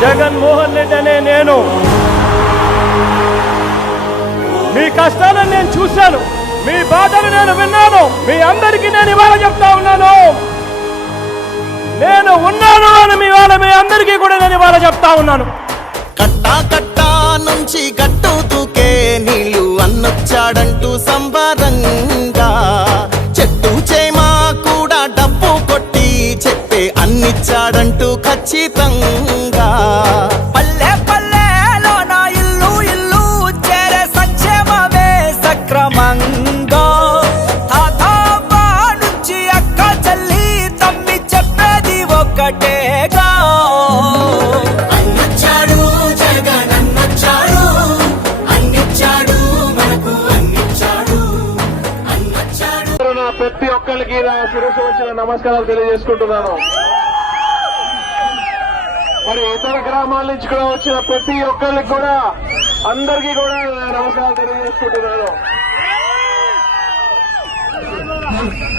జగన్మోహన్ రెడ్డి అనే నేను. మీ కష్టాలను నేను చూశాను. మీ బాధలు నేను విన్నాను. మీ అందరికీ నేను ఇవాళ చెప్తా ఉన్నాను. నేను ఉన్నాను అని మీ వాళ్ళ మీ అందరికీ కూడా నేను ఇవాళ చెప్తా ఉన్నాను. కట్టా కట్టా నుంచి కట్ట ఖచ్చితంగా పల్లె పల్లెలో నా ఇల్లు ఇల్లు చేరే సంక్షేమమే సక్రమంగా. తాత నుంచి అక్క చెల్లి తమ్మి చెప్పేది నా ప్రతి ఒక్కరికి నా శిరస్సు వచ్చిన నమస్కారాలు తెలియజేసుకుంటున్నాను. మరి ఇతర గ్రామాల నుంచి కూడా వచ్చిన ప్రతి ఒక్కరికి కూడా అందరికీ కూడా నా నమస్కారాలు తెలియజేసుకుంటున్నాను.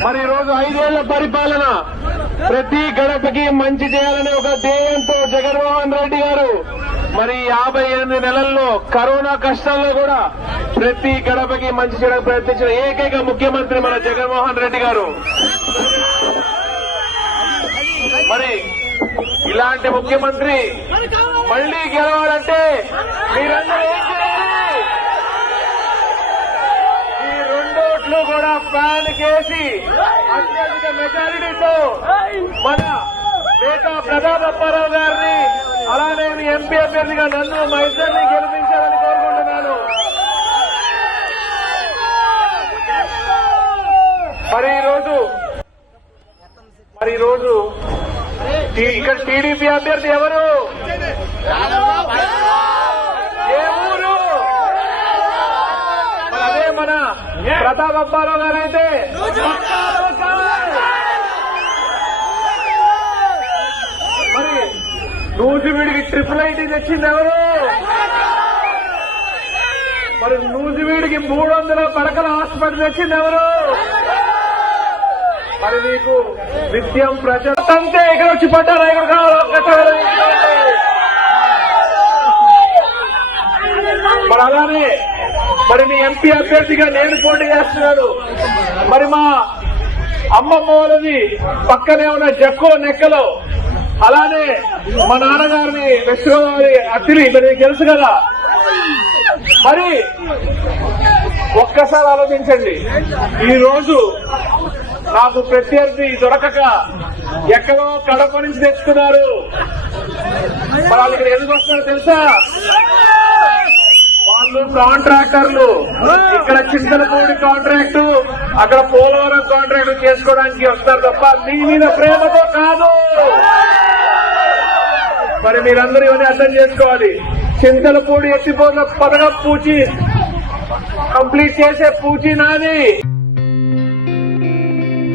మరి ఈరోజు ఐదేళ్ళ పరిపాలన. ప్రతి గడపకి మంచి చేయాలనే ఒక ధ్యేయంతో జగన్మోహన్ రెడ్డి గారు మరి యాభై ఎనిమిది నెలల్లో కరోనా కష్టాల్లో కూడా ప్రతి గడపకి మంచి చేయడానికి ప్రయత్నించిన ఏకైక ముఖ్యమంత్రి మన జగన్మోహన్ రెడ్డి గారు మరి ఇలాంటి ముఖ్యమంత్రి మళ్ళీ గెలవాలంటే మీరందరూ ఏం చేయాలి? ఈ రెండోట్లు కూడా ప్లాన్ చేసి అత్యధిక మెజారిటీతో మన మేకా ప్రతాపప్పారావు గారిని అలానే ఎంపీ అభ్యర్థిగా నన్ను మా ఇద్దరిని గెలిపించాలని కోరుకుంటున్నాను. మరి ఈరోజు మరి ఈరోజు ఇక్కడ టీడీపీ అభ్యర్థి ఎవరు? ఏ ఊరు? అదే మన ప్రతాప్ అబ్బారావు గారైతే. మరి నూజివీడికి ట్రిపుల్ ఐటీ తెచ్చింది ఎవరు? మరి నూజివీడికి మూడు వందల పడకల హాస్పిటల్ తెచ్చింది ఎవరు? మరి నీకు నిత్యం ప్రజలంతే ఇక్కడ వచ్చి పడ్డారా? ఇక్కడ మరి అలానే మరి మీ ఎంపీ అభ్యర్థిగా నేను పోటీ చేస్తున్నాను. మరి మా అమ్మమ్మ వాళ్ళది పక్కనే ఉన్న జక్కో నెక్కలో. అలానే మా నాన్నగారిని వెస్ట్గోదావరి అత్తిలి మరి తెలుసు కదా. మరి ఒక్కసారి ఆలోచించండి. ఈ రోజు నాకు ప్రత్యర్థి దొరకక ఎక్కడో కడప నుంచి తెచ్చుకున్నారు. వాళ్ళు ఇక్కడ ఎందుకు వస్తారో తెలుసా? వాళ్ళు కాంట్రాక్టర్లు. ఇక్కడ చింతలపూడి కాంట్రాక్టు అక్కడ పోలవరం కాంట్రాక్ట్ చేసుకోవడానికి వస్తారు తప్ప మీ మీద ప్రేమతో కాదు. మరి మీరందరూ ఇవన్నీ అర్థం చేసుకోవాలి. చింతలపూడి ఎత్తిపోతున్న పథకం పూచి కంప్లీట్ చేసే పూచి నాది.